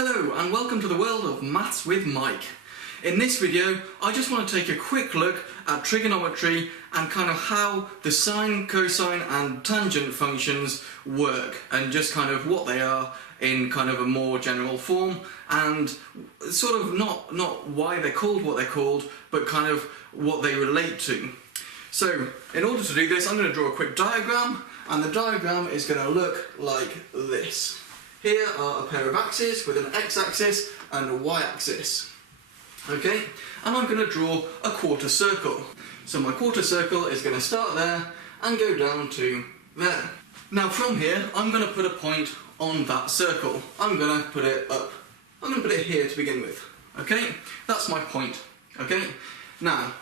Hello and welcome to the world of Maths with Mike. In this video I just want to take a quick look at trigonometry and kind of how the sine, cosine and tangent functions work and just kind of what they are in kind of a more general form and sort of not why they're called what they're called, but kind of what they relate to. So in order to do this I'm going to draw a quick diagram, and the diagram is going to look like this. Here are a pair of axes with an x-axis and a y-axis. Okay, and I'm going to draw a quarter circle. So my quarter circle is going to start there and go down to there. Now from here I'm going to put a point on that circle. I'm going to put it up. I'm going to put it here to begin with. Okay, that's my point. Okay, now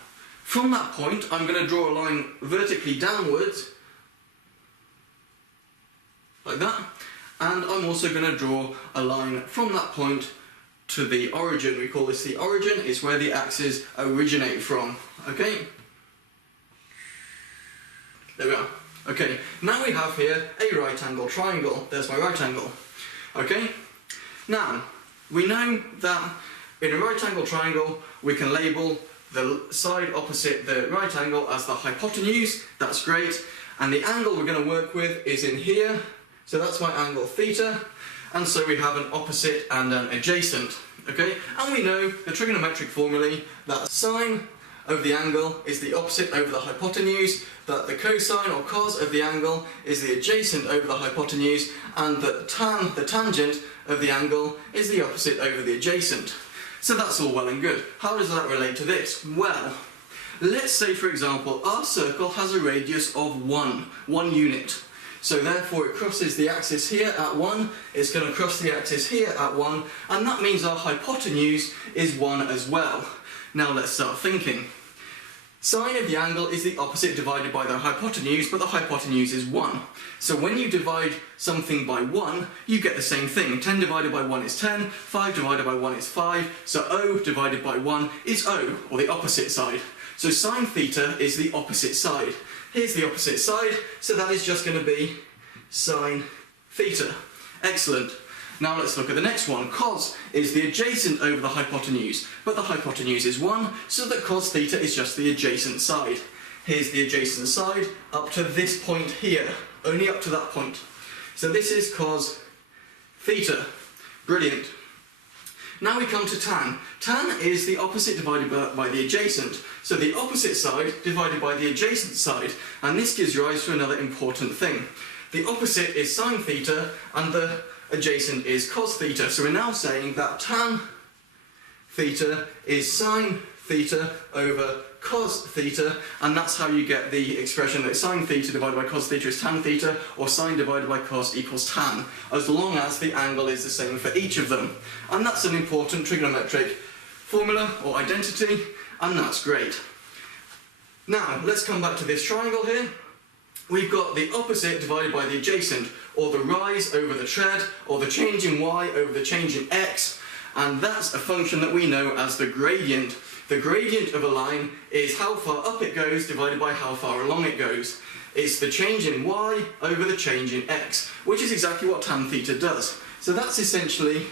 from that point I'm going to draw a line vertically downwards like that. And I'm also going to draw a line from that point to the origin. We call this the origin, is where the axes originate from. Okay? There we are. Okay, now we have here a right angle triangle. There's my right angle. Okay? Now, we know that in a right angle triangle we can label the side opposite the right angle as the hypotenuse. That's great. And the angle we're going to work with is in here. So that's my angle theta, and so we have an opposite and an adjacent, okay? And we know the trigonometric formulae that sine over the angle is the opposite over the hypotenuse, that the cosine or cos of the angle is the adjacent over the hypotenuse, and that the tangent of the angle is the opposite over the adjacent. So that's all well and good. How does that relate to this? Well, let's say for example our circle has a radius of one unit. So therefore it crosses the axis here at 1, it's going to cross the axis here at 1, and that means our hypotenuse is 1 as well. Now let's start thinking. Sine of the angle is the opposite divided by the hypotenuse, but the hypotenuse is 1. So when you divide something by 1, you get the same thing. 10 divided by 1 is 10, 5 divided by 1 is 5, so O divided by 1 is O, or the opposite side. So sine theta is the opposite side. Here's the opposite side, so that is just going to be sine theta. Excellent. Now let's look at the next one. Cos is the adjacent over the hypotenuse, but the hypotenuse is 1, so that cos theta is just the adjacent side. Here's the adjacent side up to this point here, only up to that point. So this is cos theta. Brilliant. Now we come to tan. Tan is the opposite divided by the adjacent. So the opposite side divided by the adjacent side. And this gives rise to another important thing. The opposite is sine theta and the adjacent is cos theta. So we're now saying that tan theta is sine theta over cos theta, and that's how you get the expression that sine theta divided by cos theta is tan theta, or sine divided by cos equals tan, as long as the angle is the same for each of them. And that's an important trigonometric formula or identity, and that's great. Now let's come back to this triangle here. We've got the opposite divided by the adjacent, or the rise over the tread, or the change in y over the change in x, and that's a function that we know as the gradient. The gradient of a line is how far up it goes divided by how far along it goes. It's the change in y over the change in x, which is exactly what tan theta does. So that's essentially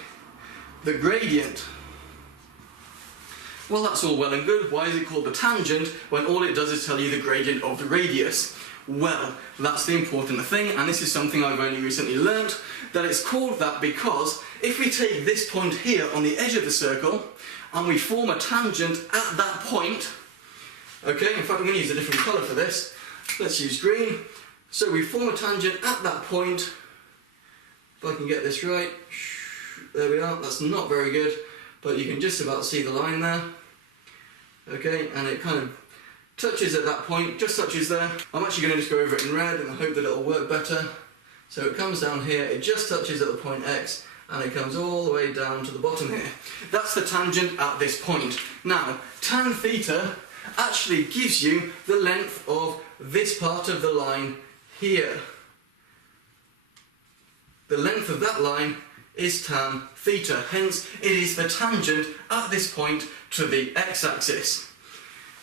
the gradient. Well, that's all well and good. Why is it called the tangent when all it does is tell you the gradient of the radius? Well, that's the important thing, and this is something I've only recently learnt, that it's called that because if we take this point here on the edge of the circle and we form a tangent at that point, okay, in fact I'm going to use a different colour for this, let's use green. So we form a tangent at that point, if I can get this right, there we are, that's not very good, but you can just about see the line there, okay, and it kind of touches at that point, just touches there. I'm actually going to just go over it in red in the hope that it'll work better. So it comes down here, it just touches at the point X, and it comes all the way down to the bottom here. That's the tangent at this point. Now, tan theta actually gives you the length of this part of the line here. The length of that line is tan theta, hence it is the tangent at this point to the x-axis.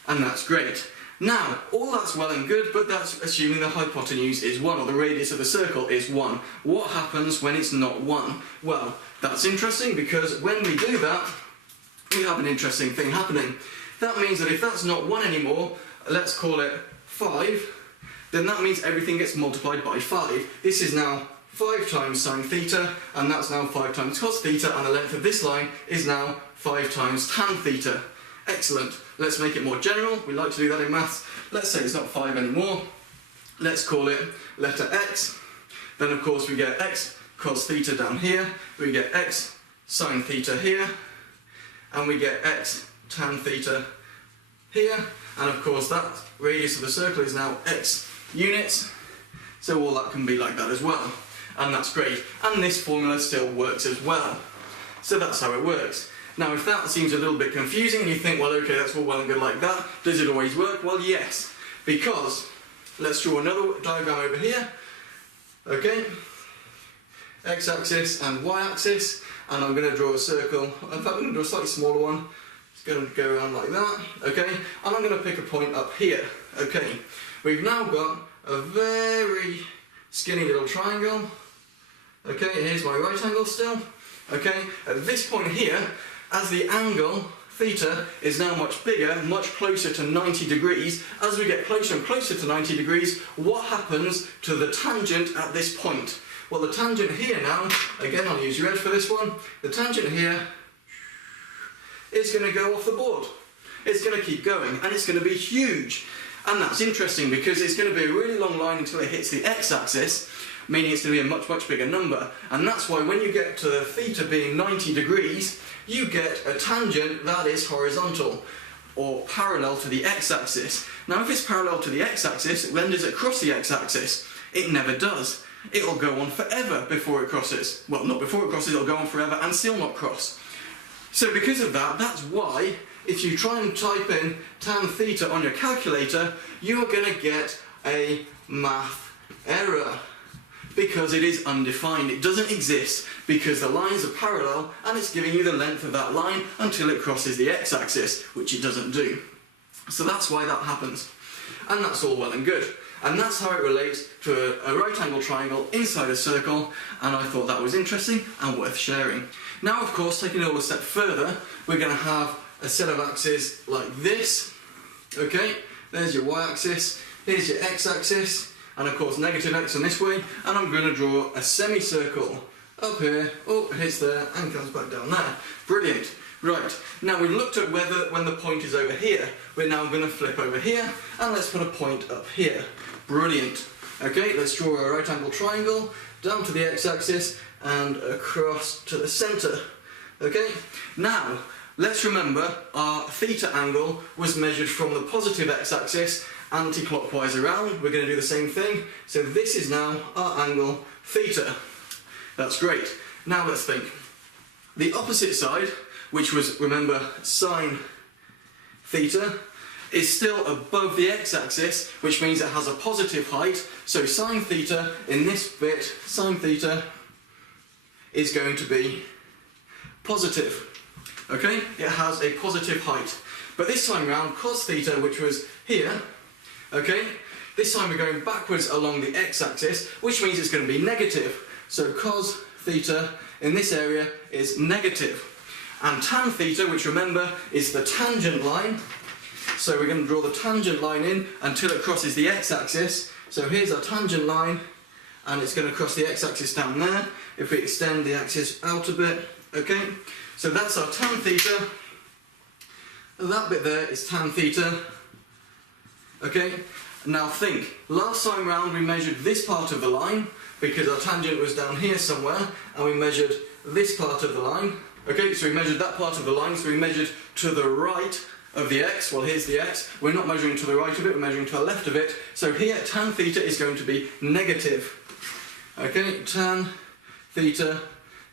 And that's great. Now, all that's well and good, but that's assuming the hypotenuse is 1, or the radius of the circle is 1. What happens when it's not 1? Well, That's interesting because when we do that, we have an interesting thing happening. That means that if that's not 1 anymore, let's call it 5, then that means everything gets multiplied by 5. This is now 5 times sine theta, and that's now 5 times cos theta, and the length of this line is now 5 times tan theta. Excellent. Let's make it more general. We like to do that in maths. Let's say it's not 5 anymore. Let's call it letter x. Then of course we get x cos theta down here, we get x sine theta here, and we get x tan theta here, and of course that radius of the circle is now x units, so all that can be like that as well, and that's great. And this formula still works as well. So that's how it works. Now if that seems a little bit confusing and you think, well okay, that's all well and good like that, does it always work? Well yes, because let's draw another diagram over here. Okay, x-axis and y-axis, and I'm going to draw a circle. In fact, I'm going to draw a slightly smaller one. It's going to go around like that. Okay, and I'm going to pick a point up here. Okay, we've now got a very skinny little triangle. Okay, here's my right angle still. Okay, at this point here, as the angle theta is now much bigger, much closer to 90 degrees, as we get closer and closer to 90 degrees, what happens to the tangent at this point? Well, the tangent here now, again I'll use red for this one, the tangent here is going to go off the board. It's going to keep going, and it's going to be huge. And that's interesting because it's going to be a really long line until it hits the x-axis, meaning it's going to be a much, much bigger number. And that's why when you get to the theta being 90 degrees, you get a tangent that is horizontal, or parallel to the x-axis. Now if it's parallel to the x-axis, when does it cross the x-axis? It never does. It'll go on forever before it crosses. Well, not before it crosses, it'll go on forever and still not cross. So because of that, that's why if you try and type in tan theta on your calculator, you're going to get a math error. Because it is undefined. It doesn't exist because the lines are parallel and it's giving you the length of that line until it crosses the x-axis, which it doesn't do. So that's why that happens. And that's all well and good. And that's how it relates to a right angle triangle inside a circle, and I thought that was interesting and worth sharing. Now, of course, taking it all a step further, we're going to have a set of axes like this. Okay, there's your y-axis, here's your x-axis, and of course negative x on this way, and I'm going to draw a semicircle up here, oh, it hits there and comes back down there. Brilliant. Right, now we've looked at whether when the point is over here, we're now going to flip over here, and let's put a point up here. Brilliant. Okay, let's draw a right angle triangle down to the x-axis and across to the centre. Okay, now let's remember our theta angle was measured from the positive x-axis anti-clockwise around. We're going to do the same thing. So this is now our angle theta. That's great. Now let's think. The opposite side, which was, remember, sine theta, is still above the x-axis, which means it has a positive height. So sine theta, in this bit, sine theta is going to be positive. Okay? It has a positive height. But this time round, cos theta, which was here, okay, this time we're going backwards along the x-axis, which means it's going to be negative. So cos theta in this area is negative. And tan theta, which remember is the tangent line, so we're going to draw the tangent line in until it crosses the x-axis. So here's our tangent line, and it's going to cross the x-axis down there. If we extend the axis out a bit, okay, so that's our tan theta. That bit there is tan theta. Okay, now think, last time round we measured this part of the line because our tangent was down here somewhere, and we measured this part of the line. Okay, so we measured that part of the line, so we measured to the right of the x. Well, here's the x. We're not measuring to the right of it, we're measuring to the left of it. So here tan theta is going to be negative. Okay, tan theta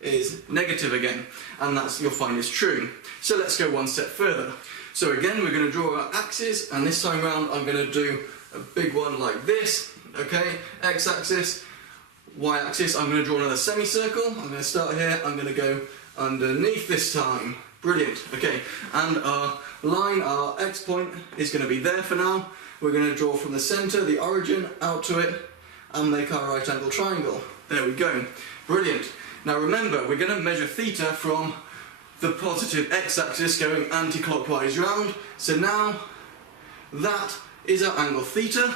is negative again, and that's, you'll find, is true. So let's go one step further. So again, we're going to draw our axes, and this time round I'm going to do a big one like this. Okay, x-axis, y-axis. I'm going to draw another semicircle. I'm going to start here, I'm going to go underneath this time. Brilliant. Okay, and our line, our x point, is going to be there for now. We're going to draw from the centre, the origin, out to it, and make our right angle triangle. There we go. Brilliant. Now remember, we're going to measure theta from the positive x-axis going anti-clockwise round. So now that is our angle theta.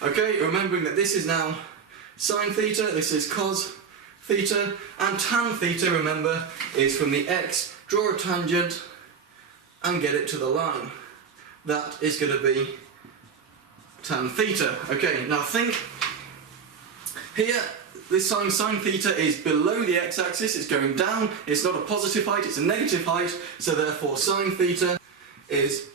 Okay, remembering that this is now sine theta, this is cos theta, and tan theta, remember, is from the x, draw a tangent and get it to the line. That is going to be tan theta. Okay, now think, here this sine theta is below the x-axis, it's going down, it's not a positive height, it's a negative height, so therefore sine theta is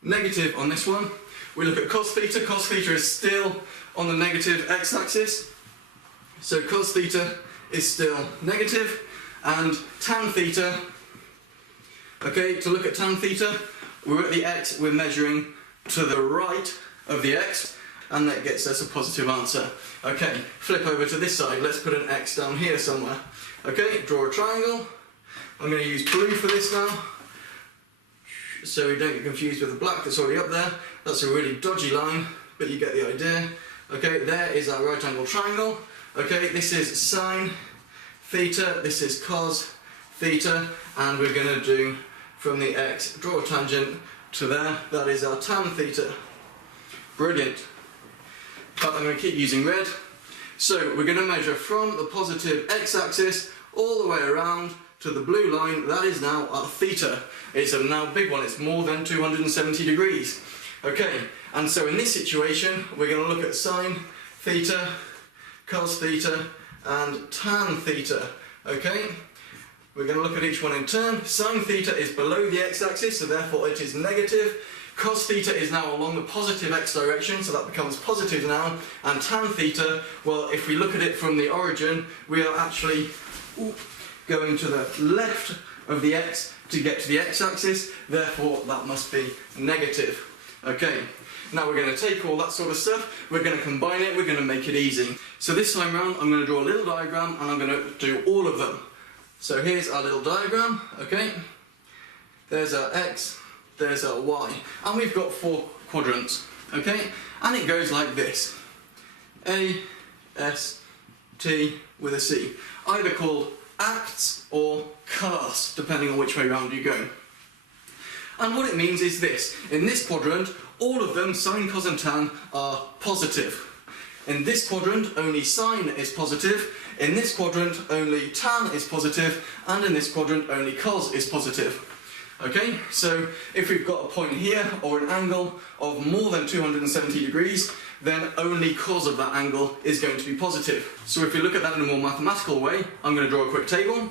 negative on this one. We look at cos theta is still on the negative x-axis, so cos theta is still negative, and tan theta, okay, to look at tan theta, we're at the x, we're measuring to the right of the x, and that gets us a positive answer. Okay, flip over to this side, let's put an x down here somewhere. Okay, draw a triangle. I'm going to use blue for this now, so we don't get confused with the black that's already up there. That's a really dodgy line, but you get the idea. Okay, there is our right angle triangle. Okay, this is sine theta, this is cos theta, and we're going to do from the x, draw a tangent to there. That is our tan theta. Brilliant. But I'm going to keep using red. So we're going to measure from the positive x-axis all the way around to the blue line. That is now our theta. It's a now big one, it's more than 270 degrees. Okay, and so in this situation we're going to look at sine theta, cos theta and tan theta. Okay, we're going to look at each one in turn. Sine theta is below the x-axis, so therefore it is negative. Cos theta is now along the positive x direction, so that becomes positive now. And tan theta, well, if we look at it from the origin, we are actually going to the left of the x to get to the x-axis, therefore that must be negative. Okay, now we're going to take all that sort of stuff, we're going to combine it, we're going to make it easy. So this time round I'm going to draw a little diagram and I'm going to do all of them. So here's our little diagram, okay, there's our x, there's our y, and we've got 4 quadrants, okay, and it goes like this: A, S, T with a C, either called acts or cast, depending on which way round you go. And what it means is this: in this quadrant, all of them, sine, cos and tan, are positive. In this quadrant, only sine is positive, in this quadrant, only tan is positive, and in this quadrant, only cos is positive. Okay, so if we've got a point here, or an angle of more than 270 degrees, then only cos of that angle is going to be positive. So if we look at that in a more mathematical way, I'm going to draw a quick table.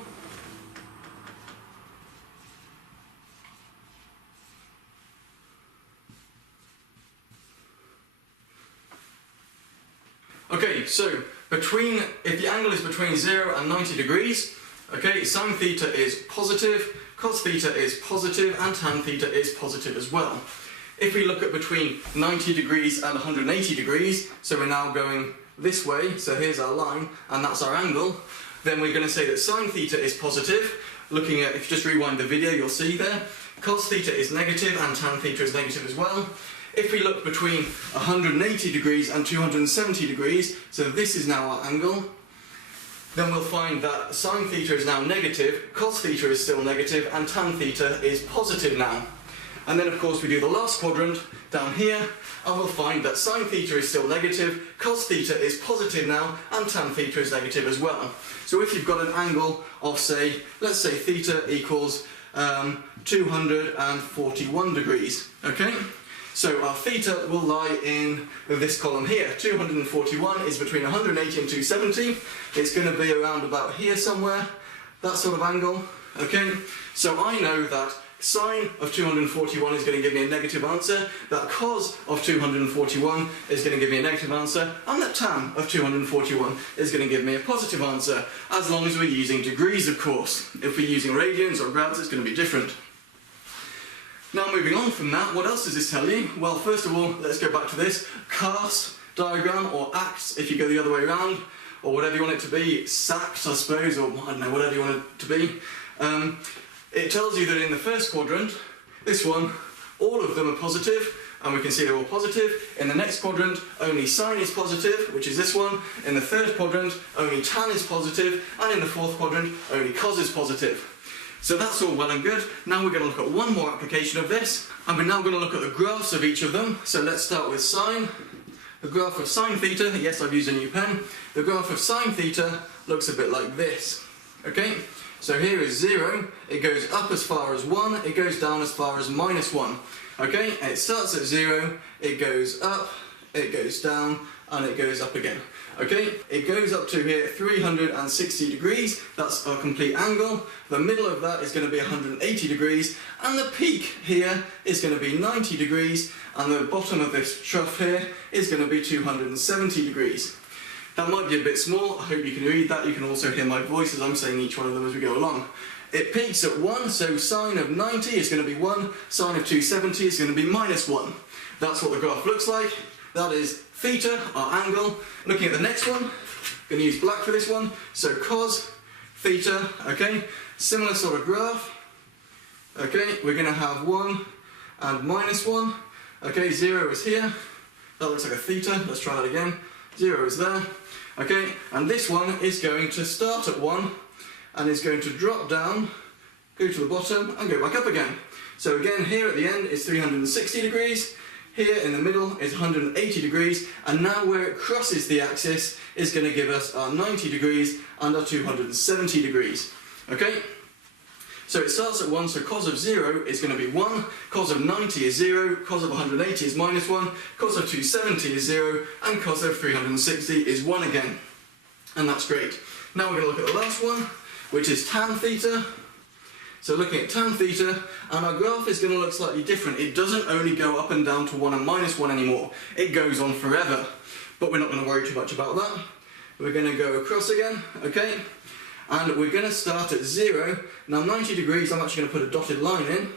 Okay, so if the angle is between 0 and 90 degrees, okay, sine theta is positive, cos theta is positive, and tan theta is positive as well. If we look at between 90 degrees and 180 degrees, so we're now going this way, so here's our line, and that's our angle, then we're going to say that sine theta is positive. Looking at, if you just rewind the video, you'll see there, cos theta is negative, and tan theta is negative as well. If we look between 180 degrees and 270 degrees, so this is now our angle, then we'll find that sine theta is now negative, cos theta is still negative, and tan theta is positive now. And then of course we do the last quadrant down here, and we'll find that sine theta is still negative, cos theta is positive now, and tan theta is negative as well. So if you've got an angle of, say, let's say theta equals 241 degrees, okay? So our theta will lie in this column here. 241 is between 180 and 270. It's going to be around about here somewhere, that sort of angle, okay? So I know that sine of 241 is going to give me a negative answer, that cos of 241 is going to give me a negative answer, and that tan of 241 is going to give me a positive answer, as long as we're using degrees, of course. If we're using radians or grads, it's going to be different. Now moving on from that, what else does this tell you? Well, first of all, let's go back to this cast diagram, or acts if you go the other way around, or whatever you want it to be, sacks I suppose, or I don't know, whatever you want it to be. It tells you that in the first quadrant, this one, all of them are positive, and we can see they're all positive. In the next quadrant, only sine is positive, which is this one. In the third quadrant, only tan is positive, and in the fourth quadrant, only cos is positive. So that's all well and good. Now we're going to look at one more application of this, and we're now going to look at the graphs of each of them. So let's start with sine. The graph of sine theta, yes, I've used a new pen. The graph of sine theta looks a bit like this. Okay, so here is 0, it goes up as far as 1, it goes down as far as -1. Okay, and it starts at 0, it goes up, it goes down, and it goes up again. Okay, it goes up to here 360 degrees, that's our complete angle. The middle of that is going to be 180 degrees, and the peak here is going to be 90 degrees, and the bottom of this trough here is going to be 270 degrees. That might be a bit small, I hope you can read that. You can also hear my voice as I'm saying each one of them as we go along. It peaks at 1, so sine of 90 is going to be 1, sine of 270 is going to be -1. That's what the graph looks like. That is theta, our angle. Looking at the next one, I'm going to use black for this one. So cos theta, okay, similar sort of graph. Okay, we're going to have 1 and -1. Okay, 0 is here. That looks like a theta. Let's try that again. 0 is there. Okay, and this one is going to start at 1 and is going to drop down, go to the bottom and go back up again. So again, here at the end is 360 degrees. Here in the middle is 180 degrees, and now where it crosses the axis is going to give us our 90 degrees and our 270 degrees. Okay? So it starts at 1, so cos of 0 is going to be 1, cos of 90 is 0, cos of 180 is -1, cos of 270 is 0, and cos of 360 is 1 again. And that's great. Now we're going to look at the last one, which is tan theta. So looking at tan theta, and our graph is going to look slightly different. It doesn't only go up and down to 1 and -1 anymore. It goes on forever. But we're not going to worry too much about that. We're going to go across again, okay? And we're going to start at 0. Now 90 degrees, I'm actually going to put a dotted line in,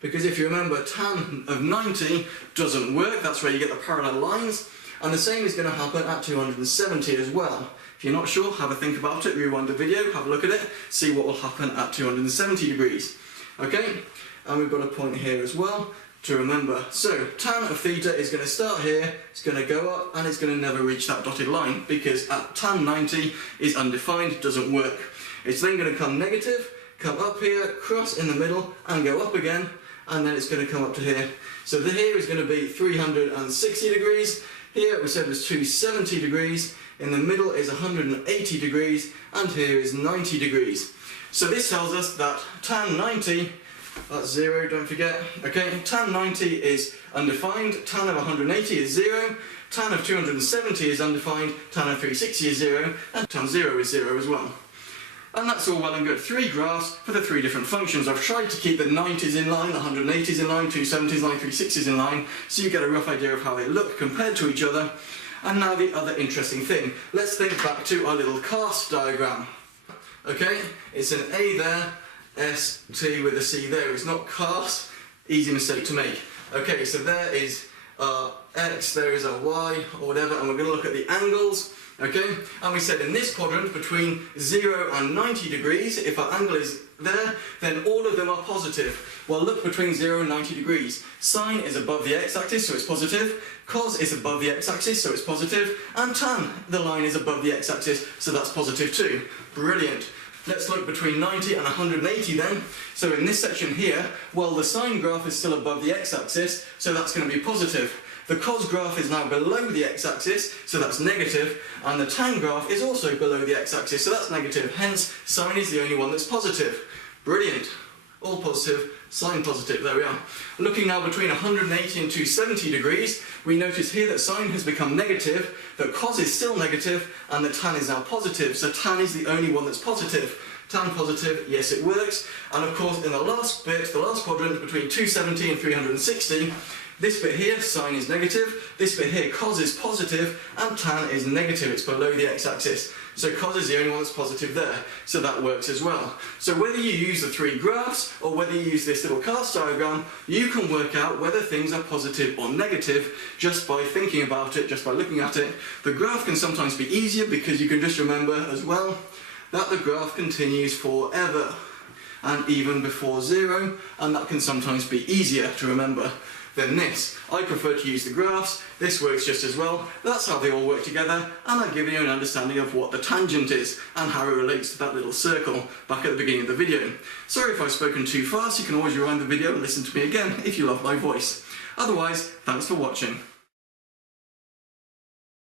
because if you remember, tan of 90 doesn't work. That's where you get the parallel lines. And the same is going to happen at 270 as well. If you're not sure, have a think about it, rewind the video, have a look at it, see what will happen at 270 degrees. Okay, and we've got a point here as well to remember. So, tan of theta is going to start here, it's going to go up, and it's going to never reach that dotted line, because at tan 90 is undefined, doesn't work. It's then going to come negative, come up here, cross in the middle, and go up again, and then it's going to come up to here. So here is going to be 360 degrees, here we said was 270 degrees, in the middle is 180 degrees, and here is 90 degrees. So this tells us that tan 90, that's 0, don't forget, okay, tan 90 is undefined, tan of 180 is 0, tan of 270 is undefined, tan of 360 is 0, and tan 0 is 0 as well. And that's all well and good. 3 graphs for the 3 different functions. I've tried to keep the 90s in line, the 180s in line, 270s in line, 360s in line, so you get a rough idea of how they look compared to each other. And now the other interesting thing. Let's think back to our little cast diagram. Okay, it's an A there, S, T with a C there. It's not cast, easy mistake to make. Okay, so there is our X, there is our Y, or whatever, and we're going to look at the angles. Okay, and we said in this quadrant between 0 and 90 degrees, if our angle is there, then all of them are positive. Well, look between 0 and 90 degrees. Sine is above the x-axis, so it's positive. Cos is above the x-axis, so it's positive. And tan, the line is above the x-axis, so that's positive too. Brilliant. Let's look between 90 and 180 then. So in this section here, well, the sine graph is still above the x-axis, so that's going to be positive. The cos graph is now below the x-axis, so that's negative, and the tan graph is also below the x-axis, so that's negative. Hence, sine is the only one that's positive. Brilliant. All positive, sine positive, there we are. Looking now between 180 and 270 degrees, we notice here that sine has become negative, that cos is still negative, and that tan is now positive, so tan is the only one that's positive. Tan positive, yes it works, and of course in the last bit, the last quadrant between 270 and 360, this bit here, sine is negative, this bit here, cos is positive, and tan is negative, it's below the x-axis. So cos is the only one that's positive there, so that works as well. So whether you use the 3 graphs, or whether you use this little cast diagram, you can work out whether things are positive or negative just by thinking about it, just by looking at it. The graph can sometimes be easier because you can just remember as well that the graph continues forever, and even before 0, and that can sometimes be easier to remember. than this. I prefer to use the graphs, this works just as well, that's how they all work together, and I've given you an understanding of what the tangent is and how it relates to that little circle back at the beginning of the video. Sorry if I've spoken too fast, you can always rewind the video and listen to me again if you love my voice. Otherwise, thanks for watching.